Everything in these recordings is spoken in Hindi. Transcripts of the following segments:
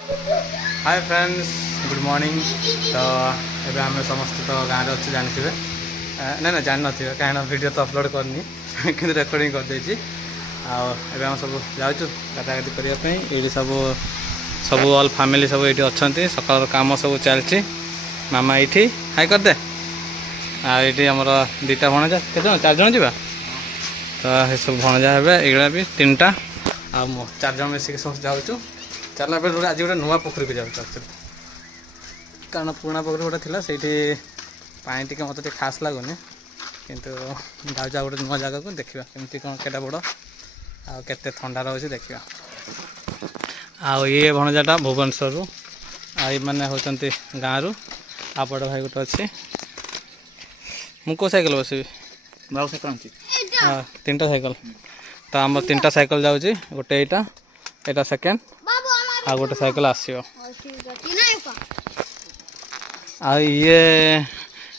Hi friends good morning. तो ये आम समस्त तो गाँव में अच्छे जानते ना ना जान नथिबे कहीं वीडियो तो अपलोड करनी कि रेकर्डिंग करदे आम सब जाऊँ गाधागाधि करने ये सब सब ऑल फैमिली सब ये अच्छा सकाल कम सब चलती मामा ये हाई करदे आईटी आमर दीटा भणजा के चार जन जा तो ये सब भणजा हे ये भी तीन टा आ चार जन मिसिक सब जाऊँ चलना पे आज गोटे नुआ पोखरी को जाऊँ एक्चुअली कारण पुराना पोखरी गोटे थी से पानी टी मत खास लगुनि कितु जाऊँ गोटे नुआ जगह को देखा कमी कौन के बड़ आते थंडा रही देखा आउ ये भणजाटा भुवनेश्वर मैंने होती गाँव रु आपड़ भाई गोटे अच्छे मुझे साइकेल बस बाबू साइकेल हाँ तीन टा साइकेल तो आम तीन टा साइकेल जाऊँगी गोटे यहाँ सेकेंड आ गोटे साइकेल आसो ये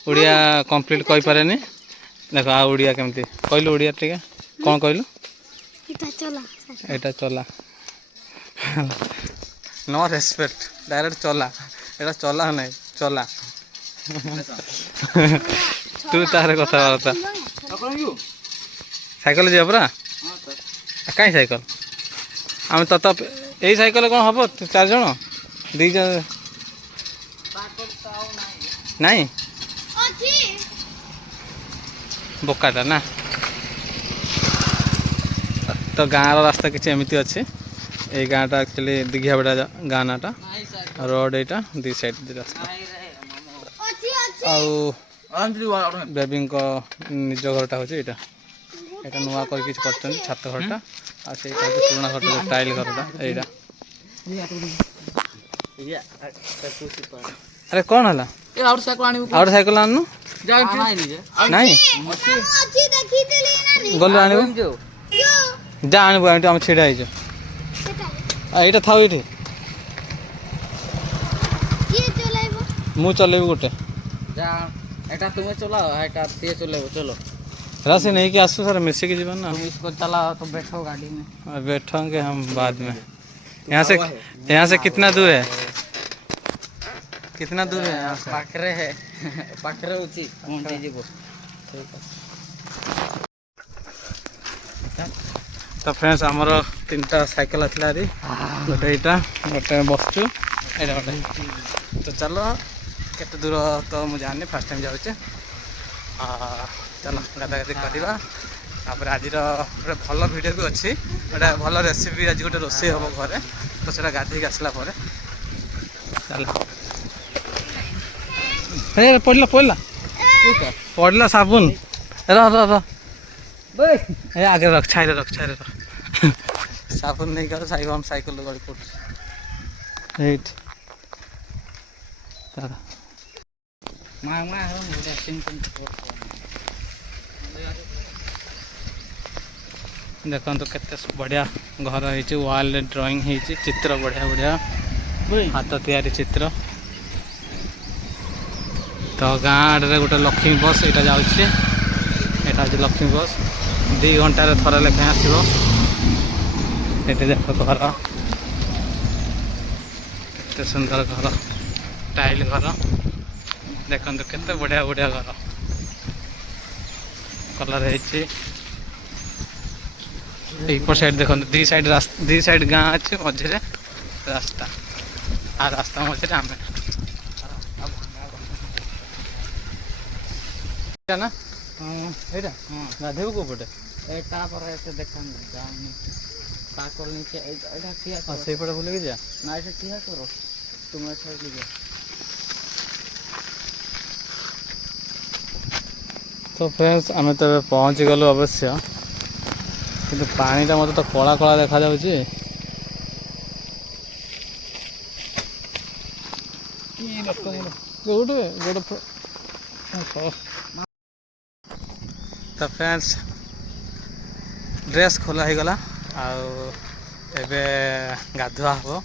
उड़िया कंप्लीट कही पारे देख आ उड़िया केमती कहलु उड़िया टे कौन कहलु यहाँ चला नो रेस्पेक्ट डायरेक्ट चला यहाँ चला नहीं चला तू तार कथबार्ता साइकेल जा पूरा कहीं साइकेल आम तो यही साइकेल कौन हम चार जन दी जन नहीं बोकाटा ना तो गाँव रास्ता किसी एमती अच्छे ये गाँटा एक्चुअली दिघियाबेड़ा गाँ नाटा रोड यहाँ दी साइड रास्ता बेबी निज घरटा हूँ यहाँ नुआ कर छात घरटा आ पुराना घर टाइल घरटा यहाँ अरे कौन है आउट साइकेल आनु नहीं गलु आण जा आने आम छिड़ा यहाँ था ये मु चलेबी गोटे तुम्हें चलाओ चलो चलो राशि नहीं कि आसू सर मिसिक जीवन ना इसको चलाओ तो बैठो गाड़ी में बैठोगे हम बाद में यहाँ से कितना दूर है कितना दूर है यहाँ से पाखरे है पाखरे उची मुंडी जीवो तो फ्रेंड्स आमर तीन टा साइकेल आसला गोटे यहाँ गोटे बसचु यहाँ गोटे तो चलो केते दूर तो मुझे जानी फास्ट टाइम जाऊे चलो गाधागाधि करवा आज गोटे भल भिडियो भी अच्छी गोटे भल रेसिपी आज गोटे रोषे हम घरे तो सीटा गाधे आसला चलो पड़ला पड़ला पड़ला साबुन आगे रख छाई रख साबुन नहीं कर साइब हम साइकिल गड़ी पड़ देखो केते बढ़िया घर होती वाल ड्राइंग होती चित्र बढ़िया बढ़िया हाथ तैयारी चित्र तो गाँव रे गोटे लक्ष्मी बस यहाँ जाऊँगी यहाँ आज लक्ष्मी बस 2 घंटे थर लेखे आसो देख घर केते सुंदर घर टाइल घर देखो केते बढ़िया बढ़िया घर कलर है साइड देखो दी साइड गाँ अच्छे मझे रास्ता आ रास्ता मझे आम ना यहाँ गाधेबू को पटे देखा नीचे से पटे बुले जा ना ठिया करो तुम तो फ्रेंड्स आम तो पहुँची गलु अवश्य कि पानीटा मत तो कला कला देखा जाऊँगी तो फ्रेंड्स ड्रेस खोला ही गला आबे गाधुआ हम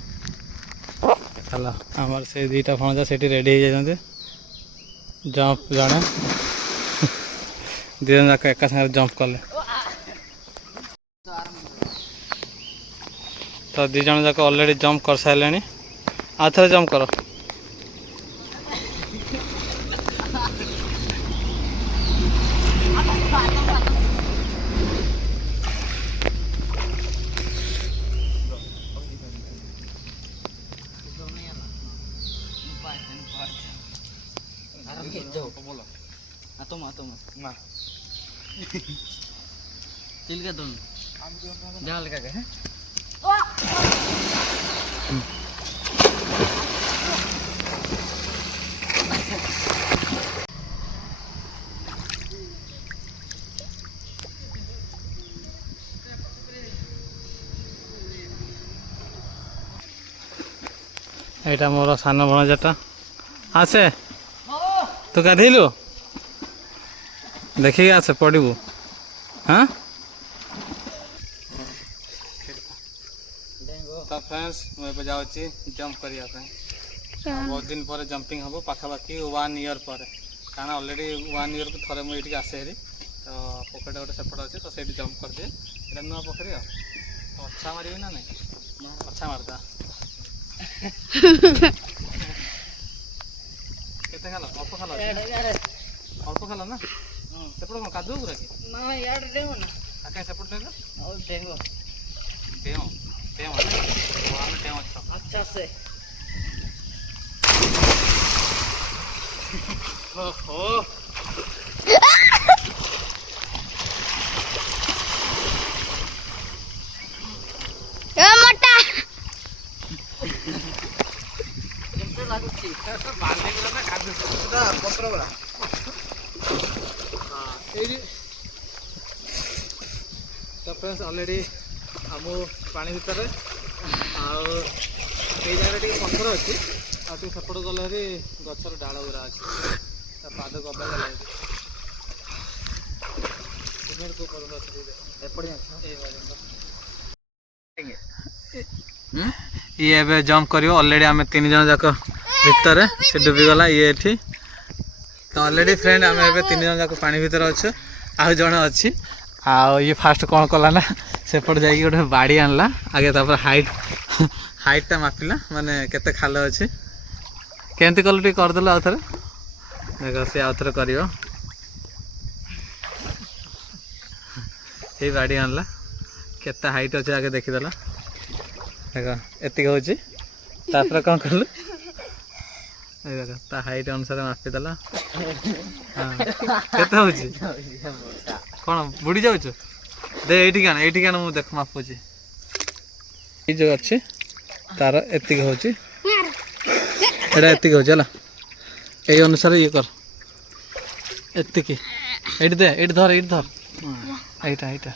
चलो आमर से दीटा भणजा से रेडी हो जाते जंप जड़े दिन जाक एका साथ जंप कले तो 2 जन जाक ऑलरेडी जंप कर सारे ଆଉ ଥରେ ଜମ୍ପ କର। चिल दोन झालं का काय এইটা মোর সান ভଣଜାଟା ଆସେ ତୁ ଗାଧେଇଲୁ ଦେଖିକି ଆସେ ପଡ଼ିବୁ ହଁ। ତ ଫ୍ରେଣ୍ଡସ୍ ମୁଁ ଏବେ ଯାଉଛି ଜମ୍ପ କରିବା ପାଇଁ। ବହୁତ ଦିନ ପରେ ଜମ୍ପିଂ ହେବ ପାଖାପାଖି 1 ଇୟର୍ ପରେ, କାରଣ ଅଲରେଡ଼ି 1 ଇୟର୍କୁ ଥରେ ମୁଁ ଏଇଠିକି ଆସେ ହେରି। ତ ପୋଖରୀଟା ଗୋଟେ ସେପଟେ ଅଛି ତ ସେଇଠି ଜମ୍ପ କରିଦିଏ। ଏଇଟା ନୂଆ ପୋଖରୀ ଆଉ ଅଛା ମାରିବି ନା ନାଇଁ ଅଛା ମାରିଦା। କେତେ ଖାଲ ଅଳ୍ପ ଖାଲ ଅଳ୍ପ ଖାଲ ନା ସେପଟେ କ'ଣ କାଦୁଅ ପୁରା କି ନା ଇଆଡ଼େ ଡେଙ୍ଗୁ ନା କାହିଁ ସେପଟେ ନେଲେ ଆଉ ଡେଙ୍ଗୁ ଡେଉଁ ଡେଉଁ ଆମେ ଡେଉଁ ଅଛ ଆଚ୍ଛା ସେ ଓହୋ मोटा କେମିତି ଲାଗୁଛି ବାନ୍ଧିଗଲା ନା କାଦୁଅ ପତ୍ର ଗୁଡ଼ା ଏଇଠି ତ ଫ୍ରେଣ୍ଡସ୍ ଅଲରେଡ଼ି ଆମ ପାଣି ଭିତରେ ଆଉ ଏଇ ଜାଗାରେ ଟିକେ ପଥର ଅଛି ଆଉ ଟିକେ ସେପଟ ଗଲେ ହେରି ଗଛର ଡାଳ ଗୁଡ଼ା ଅଛି ତା ପାଦ ଗବା ଗଲା ସିମେଣ୍ଟ କେଉଁ ପର୍ଯ୍ୟନ୍ତ ଅଛି ଏପଟେ ଅଛ ଏଇ ପର୍ଯ୍ୟନ୍ତ ଇଏ ଏବେ ଜମ୍ପ କରିବ। ଅଲରେଡ଼ି ଆମେ 3 ଜଣ ଯାକ ଭିତରେ ସେ ଡୁବିଗଲା ଇଏ ଏଠି। ତ ଅଲରେଡ଼ି ଫ୍ରେଣ୍ଡ ଆମେ ଏବେ 3 ଜଣ ଯାକ ପାଣି ଭିତରେ ଅଛୁ ଆଉ ଜଣେ ଅଛି ଆଉ ଇଏ ଫାଷ୍ଟ କ'ଣ କଲା ନା ସେପଟେ ଯାଇକି ଗୋଟେ ବାଡ଼ି ଆଣିଲା ଆଗେ ତାପରେ ହାଇଟ୍ଟା ମାପିଲା ମାନେ କେତେ ଖାଲ ଅଛି କେମିତି କଲୁ ଟିକେ କରିଦେଲୁ ଆଉ ଥରେ ଦେଖ ସେ ଆଉ ଥରେ କରିବ। ଏଇ ବାଡ଼ି ଆଣିଲା କେତେ ହାଇଟ୍ ଅଛି ଆଗେ ଦେଖିଦେଲା ଦେଖ ଏତିକି ହେଉଛି ତାପରେ କ'ଣ କଲୁ ଦେଖ ତା ହାଇଟ୍ ଅନୁସାରେ ମାପିଦେଲା ହଁ କେତେ ହେଉଛି କ'ଣ ବୁଡ଼ି ଯାଉଛୁ ଦେ ଏଇଠିକି ଆଣ ମୁଁ ଦେଖ ମାପୁଛି ଏଇ ଯେଉଁ ଅଛି ତାର ଏତିକି ହେଉଛି ଏଇଟା ଏତିକି ହେଉଛି ହେଲା ଏଇ ଅନୁସାରେ ଇଏ କର ଏତିକି ଏଇଠି ଦେ ଏଇଠି ଧର ଏଇଟା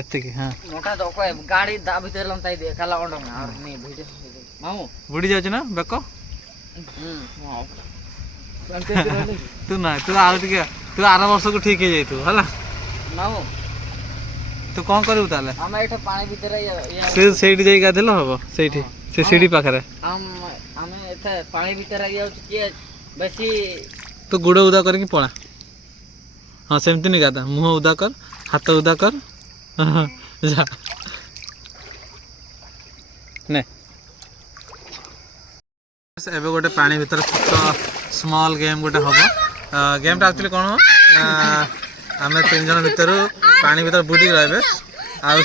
ଏତିକି ହଁ मोटा तो कोई गाड़ी दा भीतर लंताई दे काला ओंड ना और नहीं वीडियो मामू ବୁଡ଼ି ଯାଉଛି ନା ବେକ वाओ ତୁ ଆଉ ଟିକେ ତୁ ଆର ବର୍ଷକୁ ଠିକ୍ ହେଇଯାଇଥିବୁ ହେଲା मामू ତୁ କ'ଣ କରିବୁ ତାହେଲେ हम एठे पानी भीतर ସେଇଠି ଯାଇ ଗାଧେଇଲେ ହବ ସେଇଠି ସେ ସିଡ଼ି ପାଖରେ हम एठे पानी भीतर आइया किए बेसी ତୁ ଗୋଡ଼ ଉଦା କରିକି ପଳା ହଁ ସେମିତି ନି ଗାଧା ମୁହଁ ଉଦା କର ହାତ ଉଦା କର ଯା ନେ ଏବେ ଗୋଟେ ପାଣି ଭିତରେ ଛୋଟ ସ୍ମଲ୍ ଗେମ୍ ଗୋଟେ ହେବ ଗେମ୍ଟା ଆକ୍ଚୁଆଲି କ'ଣ ନା ଆମେ 3 ଜଣ ଭିତରୁ ପାଣି ଭିତରେ ବୁଡ଼ିକି ରହିବେ ଆଉ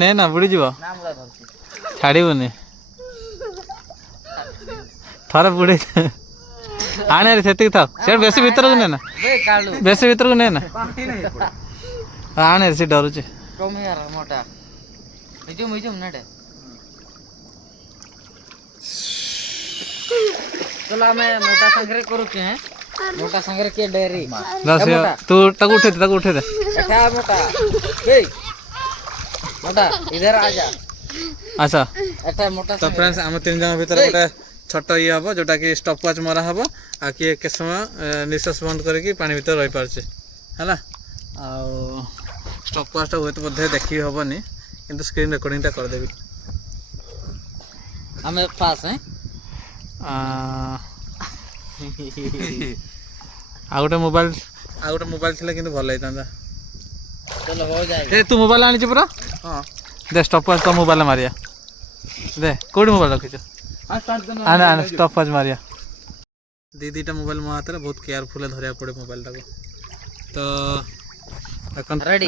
ନେ ନା ବୁଡ଼ିଯିବ नाम ला धरती ଛାଡ଼ିବୁନି ଥରେ ବୁଡ଼େଇ ଆଣେ ସେତିକି ଥାଉ ସେ ବେଶୀ ଭିତରକୁ ନେ ନା बे कालू ବେଶୀ ଭିତରକୁ ନେ ନା ଆଣେ ସେ ଡରୁଛି कम यार मोटा मिजुम नडे चलो मैं मोटा संग्रह करू के हैं मोटा संग्रह के डेरी ତୁ ତାକୁ ଉଠେଇ ଦେ एठा मोटा बे मोटा इधर आ जा ଆଚ୍ଛା एठा मोटा ତ ଫ୍ରେଣ୍ଡସ୍ ଆମ 3 ଜଣ ଭିତରେ ଗୋଟେ ଛୋଟ ଇଏ ହେବ ଯେଉଁଟାକି ଷ୍ଟପ୍ ୱାଚ୍ ମରା ହେବ ଆଉ କିଏ କେତେ ସମୟ ନିଶ୍ୱାସ ବନ୍ଦ କରିକି ପାଣି ଭିତରେ ରହିପାରୁଛି ହେଲା ଆଉ ଷ୍ଟପ୍ ୱାଚ୍ଟା ହୁଏତ ବୋଧେ ଦେଖି ହେବନି କିନ୍ତୁ ସ୍କ୍ରିନ୍ ରେକର୍ଡ଼ିଂଟା କରିଦେବି हमें पास हैं ଆଉ ଗୋଟେ ମୋବାଇଲ ଥିଲେ କିନ୍ତୁ ଭଲ ହେଇଥାନ୍ତା चलो हो जाएगा ଏ ତୁ ମୋବାଇଲ ଆଣିଛୁ ପୁରା ହଁ ଦେ ଷ୍ଟପ୍ ୱାଚ୍ ତ ମୋବାଇଲ ମାରିଆ ଦେ କୋଉଠି ମୋବାଇଲ ରଖିଛ ଆନେ ଆନେ ଷ୍ଟପ୍ ୱାଚ୍ ମାରିଆ ଦୁଇଟା ମୋବାଇଲ ମୋ ହାତରେ ବହୁତ କେୟାରଫୁଲ୍ ଧରିବାକୁ ପଡ଼େ ମୋବାଇଲଟାକୁ ତ Ready?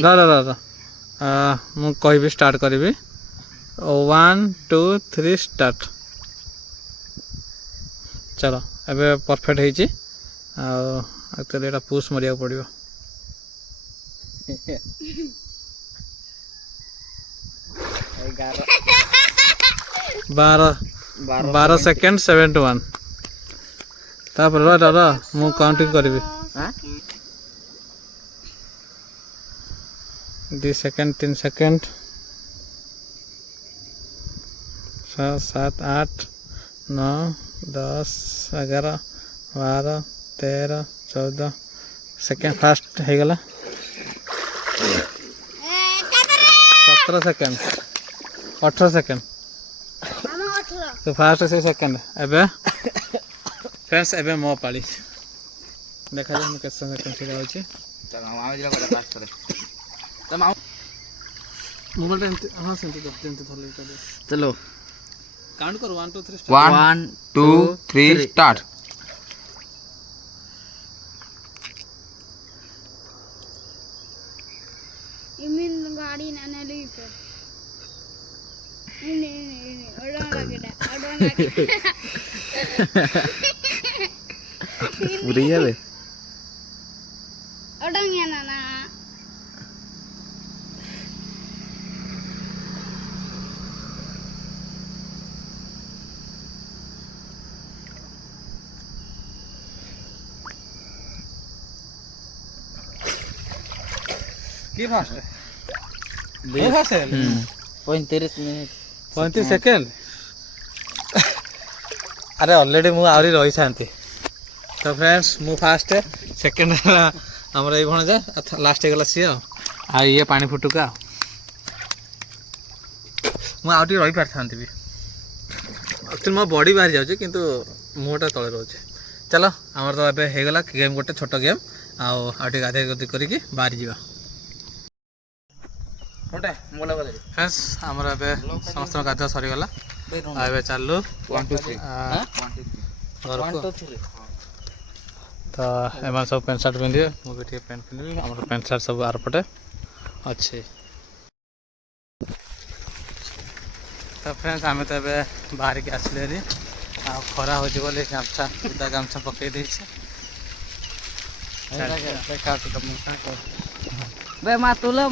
ମୁଁ କହିବି ଷ୍ଟାର୍ଟ କରିବି 1 2 3 ଷ୍ଟାର୍ଟ ଚାଲ ଏବେ ପରଫେକ୍ଟ ହେଇଛି ଆଉ ଆକ୍ଚୁଆଲି ଏଇଟା ପୁସ୍ ମାରିବାକୁ ପଡ଼ିବ 12 ସେକେଣ୍ଡ 71 ତାପରେ ମୁଁ କାଉଣ୍ଟିଂ କରିବି 2 ସେକେଣ୍ଡ 3 ସେକେଣ୍ଡ 6 7 8 9 10 11 12 13 14 ସେକେଣ୍ଡ ଫାଷ୍ଟ ହେଇଗଲା 17 ସେକେଣ୍ଡ 18 ସେକେଣ୍ଡ ତ ଫାଷ୍ଟ ସେ ସେକେଣ୍ଡ ଏବେ ଫ୍ରେଣ୍ଡସ୍ ଏବେ ମୋ ପାଳି ଦେଖାଯାଉ ମୁଁ କେତେ ସେକେଣ୍ଡ ଠିକ୍ ଅଛି ମୋବାଇଲଟା ଏମିତି ହଁ ସେମିତି ଧରିଲେ चलो କାଉଣ୍ଟ କର 1 2 3 1 2 3 start You mean the guardian and elephant? I don't like it. I don't like it. udah deh Odong ya nana. কি ফার্স্ট ମୁଁ ଫାର୍ଷ୍ଟ ହେଲି 35 मिनट 35 ସେକେଣ୍ଡ ଆରେ ଅଲରେଡ଼ି ମୁଁ ଆହୁରି ରହିଥାନ୍ତି ତ ଫ୍ରେଣ୍ଡସ୍ ମୁଁ ଫାଷ୍ଟ ସେକେଣ୍ଡ ହେଲା ଆମର ଏଇ ଭଣଜା ଲାଷ୍ଟ ହେଇଗଲା ସିଏ ଆଉ ଇଏ ପାଣି ଫୁଟୁକା ଆଉ ମୁଁ ଆଉ ଟିକେ ରହିପାରିଥାନ୍ତି ବି ଆକ୍ଚୁଆଲି ମୋ ବଡ଼ି ବାହାରି ଯାଉଛି କିନ୍ତୁ ମୁହଁଟା ତଳେ ରହୁଛି ଚାଲ ଆମର ତ ଏବେ ହେଇଗଲା ଗେମ୍ ଗୋଟେ ଛୋଟ ଗେମ୍ ଆଉ ଟିକେ ଗାଧୋଇ ଗତି କରିକି ବାହାରି ଯିବା ଫ୍ରେଣ୍ଡସ୍ ଆମର ଏବେ ସମସ୍ତଙ୍କ ଗାଧୁଆ ସରିଗଲା ଆଉ ଏବେ ଚାଲୁ 1 2 3 ଘରକୁ ତ ଏମାନେ ସବୁ ପ୍ୟାଣ୍ଟ ସାର୍ଟ ପିନ୍ଧିବେ ମୁଁ ବି ଟିକେ ପ୍ୟାଣ୍ଟ ପିନ୍ଧିବି ଆମର ପ୍ୟାଣ୍ଟ ସାର୍ଟ ସବୁ ଆରପଟେ ଅଛି ତ ଫ୍ରେଣ୍ଡସ୍ ଆମେ ତ ଏବେ ବାହାରିକି ଆସିଲେ ହେରି ଆଉ ଖରା ହେଉଛି ବୋଲି ଗାମଛା ଓଦା ଗାମଛା ପକେଇ ଦେଇଛି बे मा तुला